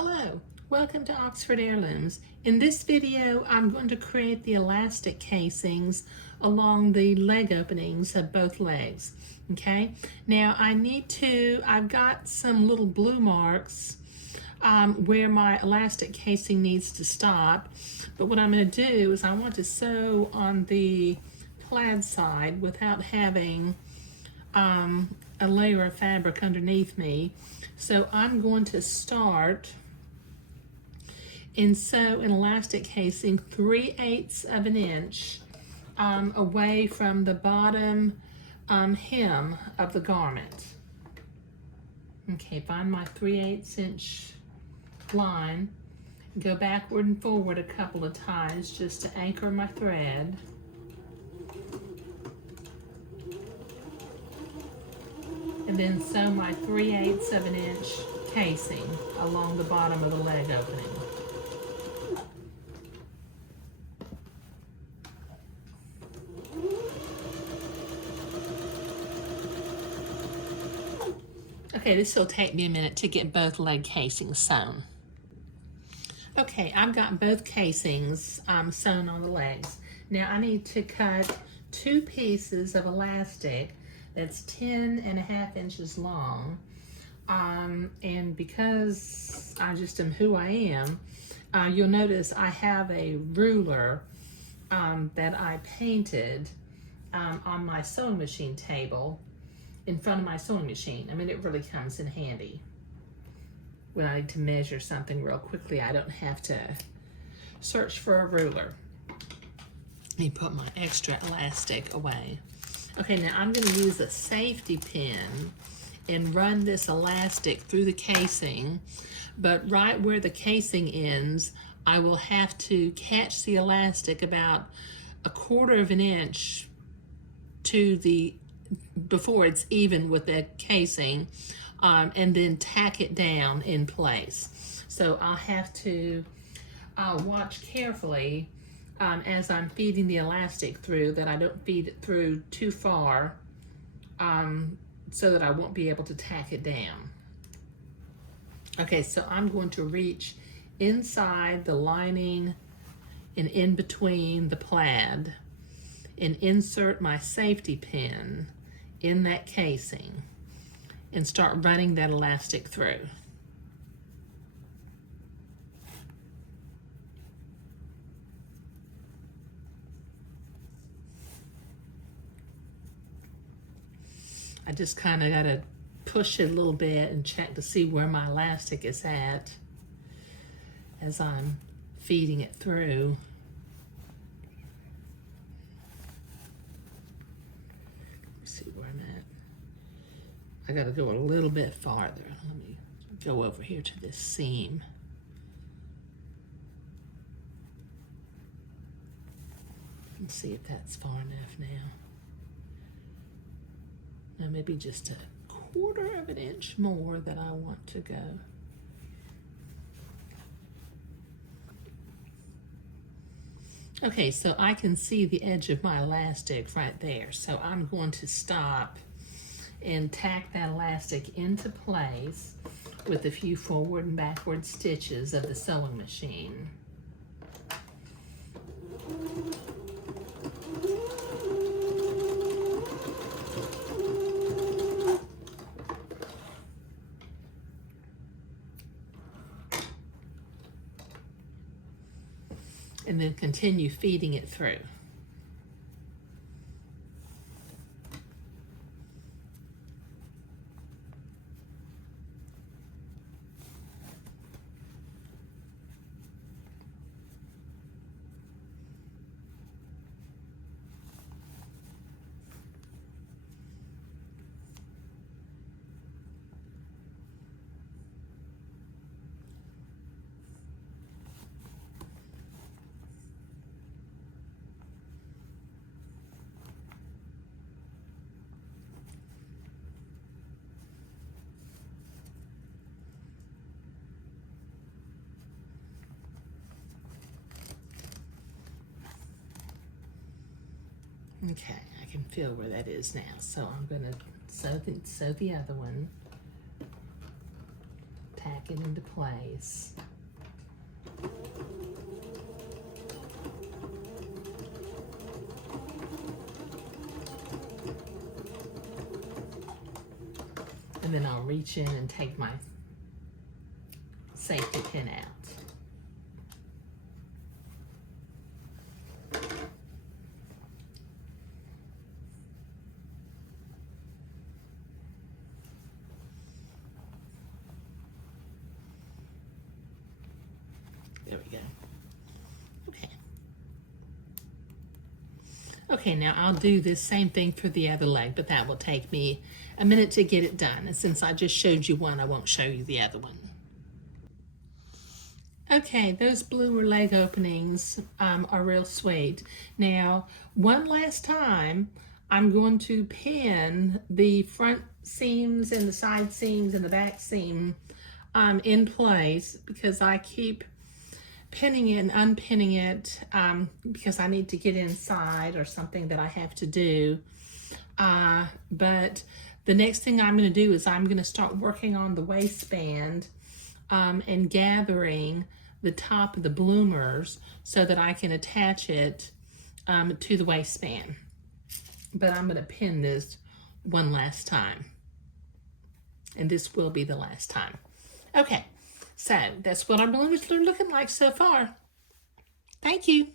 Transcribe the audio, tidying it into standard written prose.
Hello, welcome to Oxford Heirlooms. In this video, I'm going to create the elastic casings along the leg openings of both legs. Okay, now I've got some little blue marks where my elastic casing needs to stop. But what I'm going to do is I want to sew on the plaid side without having a layer of fabric underneath me. So I'm going to start and sew an elastic casing 3/8 of an inch away from the bottom hem of the garment. Okay, find my 3/8 inch line, go backward and forward a couple of times just to anchor my thread. And then sew my 3/8 of an inch casing along the bottom of the leg opening. Okay, this will take me a minute to get both leg casings sewn. Okay, I've got both casings sewn on the legs. Now I need to cut 2 pieces of elastic that's 10.5 inches long. And because I just am who I am, you'll notice I have a ruler that I painted on my sewing machine table in front of my sewing machine. I mean, it really comes in handy. When I need to measure something real quickly, I don't have to search for a ruler. Let me put my extra elastic away. Okay, now I'm going to use a safety pin and run this elastic through the casing, but right where the casing ends, I will have to catch the elastic about 1/4 of an inch before it's even with the casing, and then tack it down in place. So I'll have to watch carefully as I'm feeding the elastic through that I don't feed it through too far so that I won't be able to tack it down. Okay, so I'm going to reach inside the lining and in between the plaid and insert my safety pin in that casing and start running that elastic through. I just kind of got to push it a little bit and check to see where my elastic is at as I'm feeding it through. Let's see where I'm at. I got to go a little bit farther. Let me go over here to this seam. Let's see if that's far enough now. Now maybe just 1/4 of an inch more that I want to go. Okay, so I can see the edge of my elastic right there. So I'm going to stop and tack that elastic into place with a few forward and backward stitches of the sewing machine. And then continue feeding it through. Okay, I can feel where that is now. So I'm going to sew the other one, tack lock it into place. And then I'll reach in and take my safety pin out. There we go. Okay. Okay, now I'll do this same thing for the other leg, but that will take me a minute to get it done. And since I just showed you one, I won't show you the other one. Okay, those bluer leg openings are real sweet. Now, one last time, I'm going to pin the front seams and the side seams and the back seam in place, because I keep pinning it and unpinning it because I need to get inside or something that I have to do. But the next thing I'm going to do is I'm going to start working on the waistband and gathering the top of the bloomers so that I can attach it to the waistband. But I'm going to pin this one last time. And this will be the last time. Okay, so that's what our bloomers are looking like so far. Thank you.